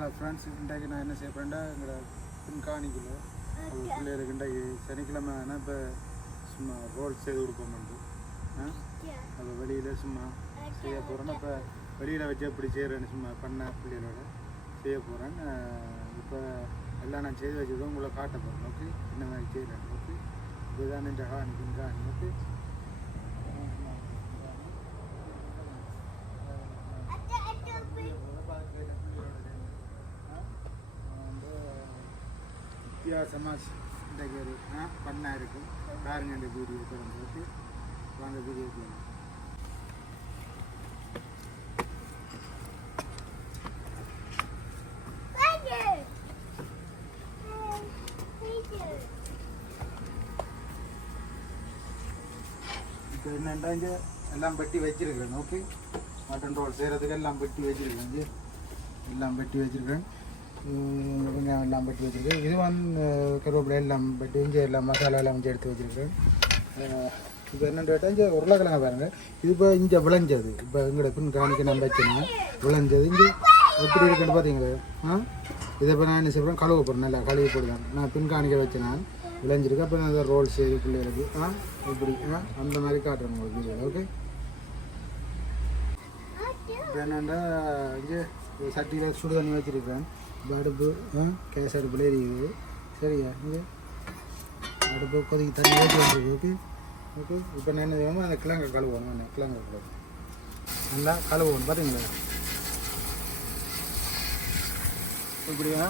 Hello friends, இன்றைக்கு நான் என்ன செய்ய போகிறேன்டா, எங்களோட பின்காணிக்குள்ள பிள்ளைகளுக்கு இன்றைக்கு சனிக்கிழமை ஆனால் இப்போ சும்மா ரோல் செய்து கொடுப்போம்ட்டு அப்போ வெளியில் சும்மா செய்ய போகிறேன்னு இப்போ வெளியில் வச்சு எப்படி செய்கிறேன்னு சும்மா பண்ண பிள்ளைகளோட செய்ய போகிறேன். இப்போ எல்லாம் நான் செய்து வச்சுருக்கோம், உங்களை காட்ட போகிறேன். ஓகே, இந்த மாதிரி செய்கிறேன். ஓகே, இதுதான் இந்த பின்காணி. ஓகே, வித்தியாசமாக இன்றைக்கு ஒரு பண்ணாக இருக்கும். பாருங்க இந்த வீடியோ தொடர்ந்து. வாங்க வீடியோக்கு. இப்போ என்னென்னா இங்கே எல்லாம் பெட்டி வச்சுருக்கேன். ஓகே, மட்டன் ரோல் செய்கிறதுக்கு எல்லாம் பெட்டி வச்சுருக்கேன். இங்கே எல்லாம் பெட்டி வச்சுருக்கேன். வெங்காயம் எல்லாம் பெட்டி வச்சுருக்கேன். இது வந்து கருவேப்பிலை எல்லாம் பெட்டி, இஞ்சி எல்லாம் மசாலா எல்லாம் இஞ்சி எடுத்து வச்சுருக்கேன். இப்போ என்னென்னு கேட்டால் இங்கே உருளைக்கிழங்கு பாருங்கள். இது இப்போ இங்கே விளைஞ்சது. இப்போ எங்களோட பின் காணிக்க நம்ம வச்சுனா விளைஞ்சது இங்கே எப்படி இருக்குன்னு பார்த்தீங்களா? இதை இப்போ நான் என்ன செய்வேன், கழுவ போடுறேன். நல்லா கழுவி போடுவேன். நான் பின் காணிக்க வச்சேன்னா விளைஞ்சிருக்கு. அப்போ நான் ரோல் செய்து பிள்ளைகளுக்கு இப்படி அந்த மாதிரி காட்டுறேன் உங்களுக்கு வீடியோ. ஓகே, இப்போ என்னென்னா இங்கே சட்டியில் சுடு தண்ணி வச்சுருக்கேன். இப்போ அடுப்பு கேஸ் அடுப்பில் எரியுது. சரியா? இங்கே அடுப்பு கொதிக்க தண்ணி ஊற்றி வந்துருக்கு. ஓகே ஓகே, இப்போ நான் என்ன செய்யணும், அந்த கிழங்கை கழுவணும். என்ன கிழங்கு கழுவு நல்லா கழுவணும். பார்த்தீங்களா? இப்படியா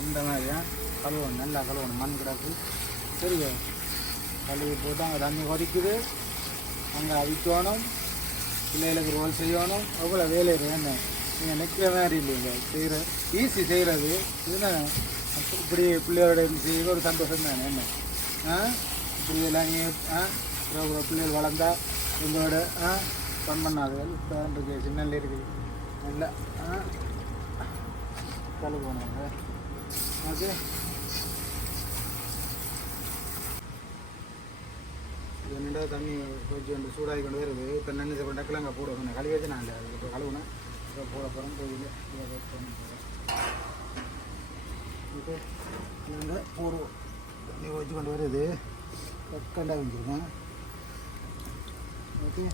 அந்த மாதிரியா கழுவணும். நல்லா கழுவணும். மண் கிடக்கு. சரியா? கழுவி போட்டு அங்கே தண்ணி கொதிக்குது, அங்கே அவிக்கணும், பிள்ளைகளுக்கு ரோல் செய்யணும். அவ்வளோ வேலை என்ன நீங்கள் நிற்கிற மாதிரி இல்லைங்க. செய்கிற ஈஸி செய்கிறது இதுனா இப்படி பிள்ளையோட செய்ய ஒரு சந்தோஷம் தானே. என்ன இப்படி எல்லாம் பிள்ளைகள் வளர்ந்தா எங்களோட ஃபன் பண்ணாதுகள். இப்போ இருக்கு சின்னல இருக்குது. நல்லா கழுவுனாங்க. ஓகே, என்னடா தண்ணி கொஞ்சம் சூடாகி கொண்டு வருது. இப்போ நின்று கொண்டு கிழங்க போடுவோம். கழுவி வச்சு நான் இல்லை இப்போ கழுவுனேன். இப்போ போட போகிறோம். கோயிலில் ஓகே, கிழங்க போடுவோம். தண்ணி வச்சு கொண்டு வருது. கண்டா வந்துருக்கேன். ஓகே,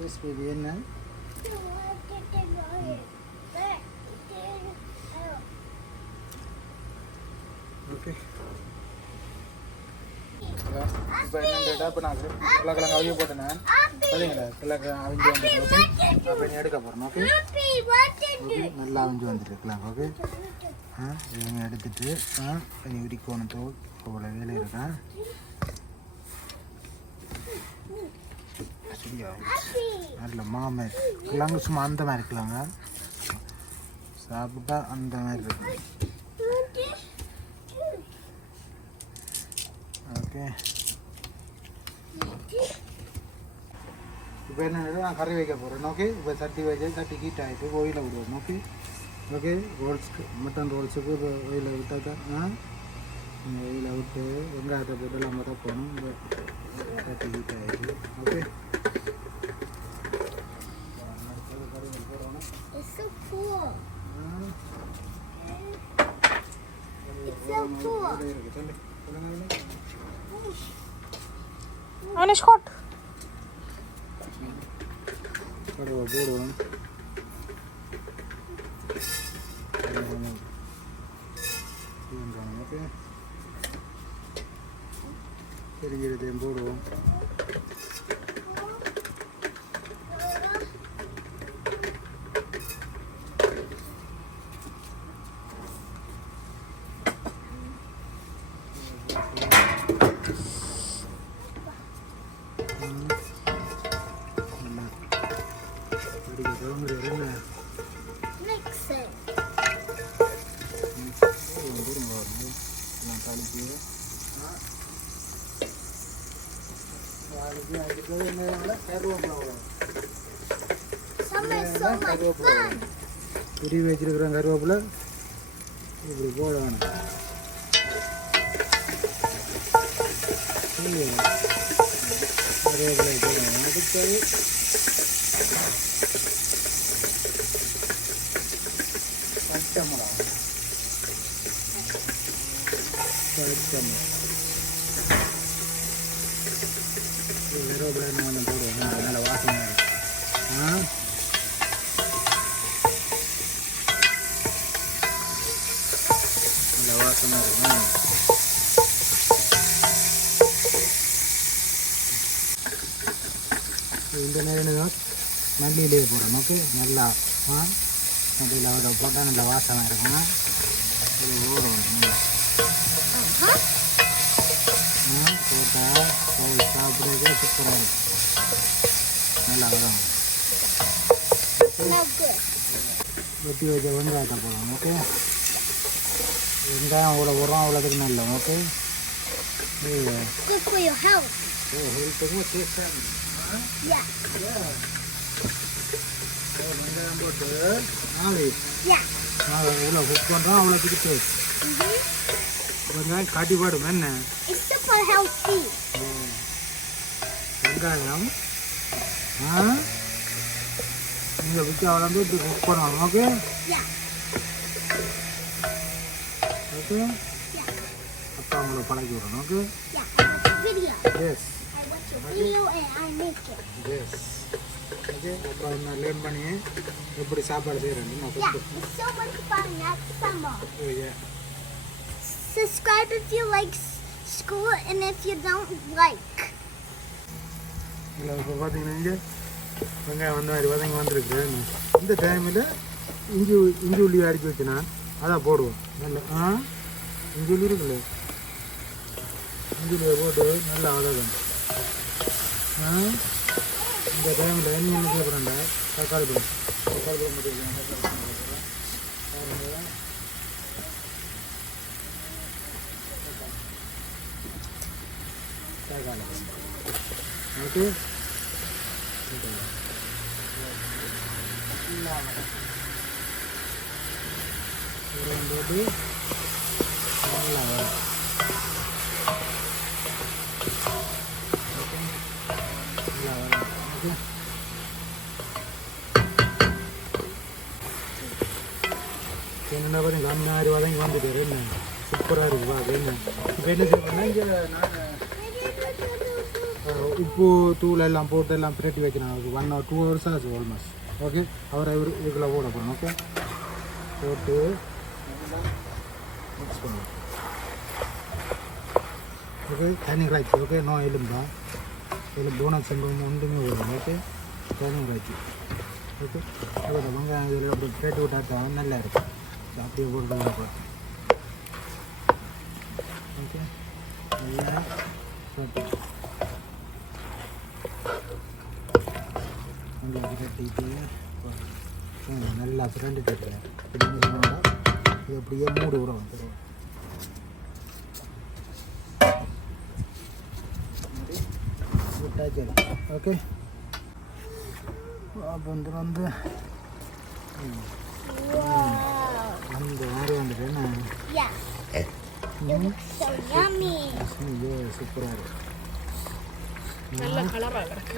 yes baby, என்ன ஓகே. இப்போ என்னன்னு கேட்டால் இப்போ நான் கிழக்கிழங்கு அவிய போட்டேன். சரிங்களா? கிழக்கு அவிஞ்சு வந்துட்டு. ஓகே, அப்போ நீ எடுக்க போகிறேன். ஓகே ஓகே, நல்லா அவிஞ்சு வந்துட்டு இருக்கலாம். ஓகே, இவங்க எடுத்துட்டு நீ உரிக்கணும். தோல் அவ்வளோ வேலை இருக்கேன். சரியா? நல்ல மாமை கிழங்கு சும்மா அந்த மாதிரி இருக்கலாங்க. சாப்பிட்டா அந்த மாதிரி இருக்கு. ஓகே, இப்போ என்ன நான் கறி வைக்க போகிறேன். ஓகே, இப்போ சட்டி வச்சு சட்டி ஹீட் ஆகிட்டு ஓயிலில் விடுவோம். ஓகே ஓகே, ரோல்ஸுக்கு மட்டன் ரோல்ஸுக்கு இப்போ ஓயிலில் விட்டால் தான் ஓயிலில் விட்டு வெங்காயத்தை போட்டு எல்லாம் மறக்கணும். சட்டி ஹீட் ஆகிட்டு. Okay, Anish hot. போடுவோம். ஓகே, பெருங்கிறதையும் போடுவோம். துருவி வச்சிருக்கிறேன் கருவேப்பிலை. இப்படி போடணும். கருவேப்பிலை போடணும். அடுத்தது பச்சை மிளகா. கருவேப்பிலை கொஞ்சம் போடுவோம், நல்ல வாசனை இருக்கும். நல்ல வாசனை இருக்கும். இந்த நேரம் மல்லியிலே போடுறோம். ஓகே, நல்லா மல்லியில் அதை போட்டால் நல்லா வாசனை இருக்கும். இது ஓடும் போட்டால் சாப்பிட்றதுக்கே சூப்பராக இருக்கும். நல்லா வரும். வெட்டி வச்ச வெங்காயத்தை போடலாம். ஓகே, வெங்காயம் அவ்வளோ உரம் அவ்வளோதுக்கு நல்ல. ஓகே, ஹெல்த்துக்கும் டேஸ்டாக. வெங்காயம் போட்டு இவ்வளோ குக் பண்ணுறோம், அவ்வளோத்துக்கு டேஸ்ட். வெங்காயம் காட்டி பாடும் என்ன வெங்காயம் நீங்கள் விற்க வளர்ந்து இப்படி குக் பண்ணணும். ஓகே ஓகே, அப்போ அவங்கள பழக்கி விடணும். Okay, S S. ஓகே, அப்போ நான் லேர்ன் பண்ணி எப்படி சாப்பாடு செய்கிறேன்னு நான் subscribe if you like school and if you don't like. இல்லை இப்போ பார்த்தீங்கன்னா இங்கே வெங்காயம் வந்த மாதிரி வதங்கி இந்த டைமில் இஞ்சி உள்ளி அடித்து வச்சுனா அதான் போடுவோம். நல்ல இஞ்சி உள்ளி இருக்குல்ல, இஞ்சி உள்ளியை போட்டு நல்லா வதக்கணும். இந்த டைமில் என்ன கேட்குறேன்டா தக்காளி பழம் மட்டும் தக்காளி பழம். ஓகே, போட்டு நல்லா வரும். ஓகே, நல்லா வரும். ஓகே, என்னென்ன பாருங்க அம்மாரி வதங்கி வந்துட்டு என்ன சூப்பராக இருக்குப்பா. அது என்ன இப்போ என்ன செய்யணும்னா இங்கே நான் உப்பு தூள் எல்லாம் போட்டு எல்லாம் பிரட்டி வைக்கிறேன். 1 or 2 hours ஆச்சு ஆல்மோஸ்ட். ஓகே, அவரை இதுக்குள்ளே போட போகிறோம். ஓகே, போட்டு மிக்ஸ் பண்ணுவோம். ஓகே, தண்ணி காய்ச்சி. ஓகே, நோ எலும்பா டோனட் செம்பு ஒன்றுமே வரும். ஓகே, தண்ணி காய்ச்சி. ஓகே, அதோட வெங்காயம் இதில் அப்படி பிரட்டி விட்டாட்டா நல்லா இருக்கும். அப்படியே போட்டு ஓகே, நல்லா போட்டு நல்லா பிரட்டிட்டு நல்லா பிரண்டுட்டு இருக்கிறேன். இது அப்படியே மூடு விடும். விட்டாச்சு. ஓகே, அப்போ வந்து அந்த மாதிரி வந்துட்டு என்ன சூப்பராக இருக்கு. நல்ல கலராக இருக்கு.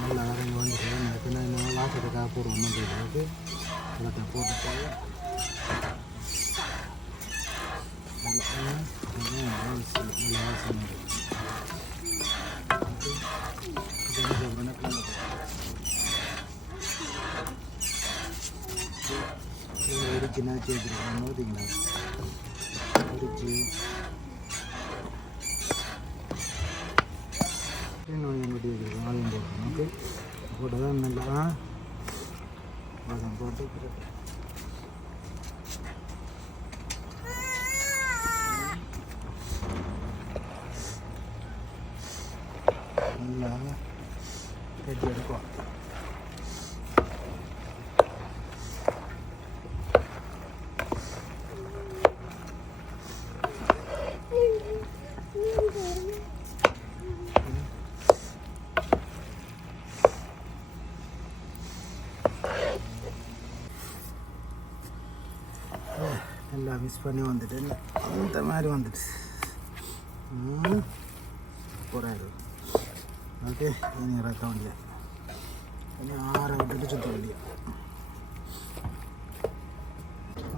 நல்லா வரைஞ்சி வந்துட்டு என்ன வாசத்துக்காக போடுவோம். மஞ்சள். ஓகே, எல்லாத்தையும் போட்டுட்டு இடிச்சுனாச்சு வச்சுருக்கோம். பார்த்தீங்களா, இடிச்சு வெங்காயம் கட்டி வச்சுருக்கோம். அதையும் போட்டுக்கணும். ஓகே, போட்டு தான் நல்லா போட்டு நல்லா கட்டி எடுக்கும். நல்லா மிஸ் பண்ணி வந்துட்டு இல்லை அந்த மாதிரி வந்துட்டு போகிறாரு. ஓகே இனி இறக்க வேண்டிய கொஞ்சம் ஆற விட்டுட்டு சுற்ற வேண்டிய.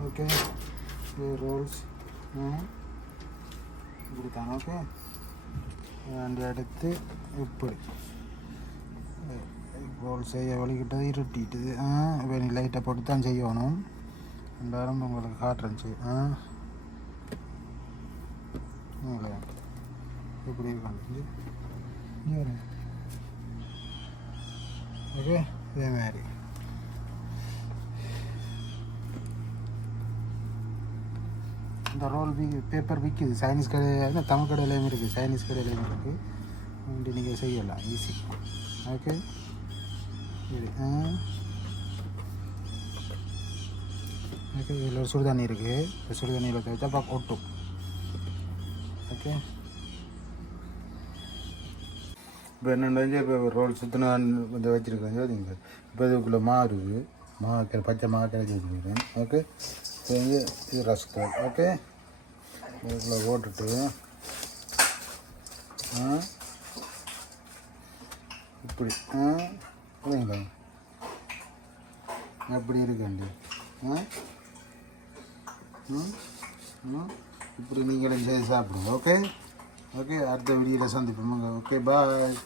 ஓகே ரோல்ஸ் இப்படித்தான். ஓகே அந்த எடுத்து இப்படி ரோல் செய்ய வலிக்கிட்டது இருட்டிட்டுது. இப்போ நீ லைட்டை போட்டு தான் செய்யணும். எல்லாரும் உங்களுக்கு காட்டுறேன் இப்படி இருக்காங்க. ஓகே இதே மாதிரி இந்த ரோல் பேப்பர் விற்கிது சைனீஸ் கடையில், தமிழ் கடையிலையும் இருக்குது, சைனீஸ் கடையிலையும் இருக்குது. அப்படி நீங்கள் செய்யலாம் ஈஸி. ஓகே சரி ஓகே இதில் ஒரு சுடுதண்ணி இருக்குது. இந்த சுடுதண்ணியில் துவைச்சா பார்க்க ஒட்டும். ஓகே இப்போ என்னென்ன இப்போ ரோல் சுற்றின வந்து வச்சுருக்கேன். சரிங்க இப்போ இதுக்குள்ளே மாறுது பச்சை கரைச்சி வச்சுருக்கேன். ஓகே இப்போ வந்து இது ரஸ்கல். ஓகே இதுக்குள்ளே போட்டுட்டு இப்படி சரிங்களா அப்படி இருக்குண்டி. இப்படி நீங்களும் செய்து சாப்பிடுங்க. ஓகே ஓகே அடுத்த வீடியோவில் சந்திப்போம். Okay bye.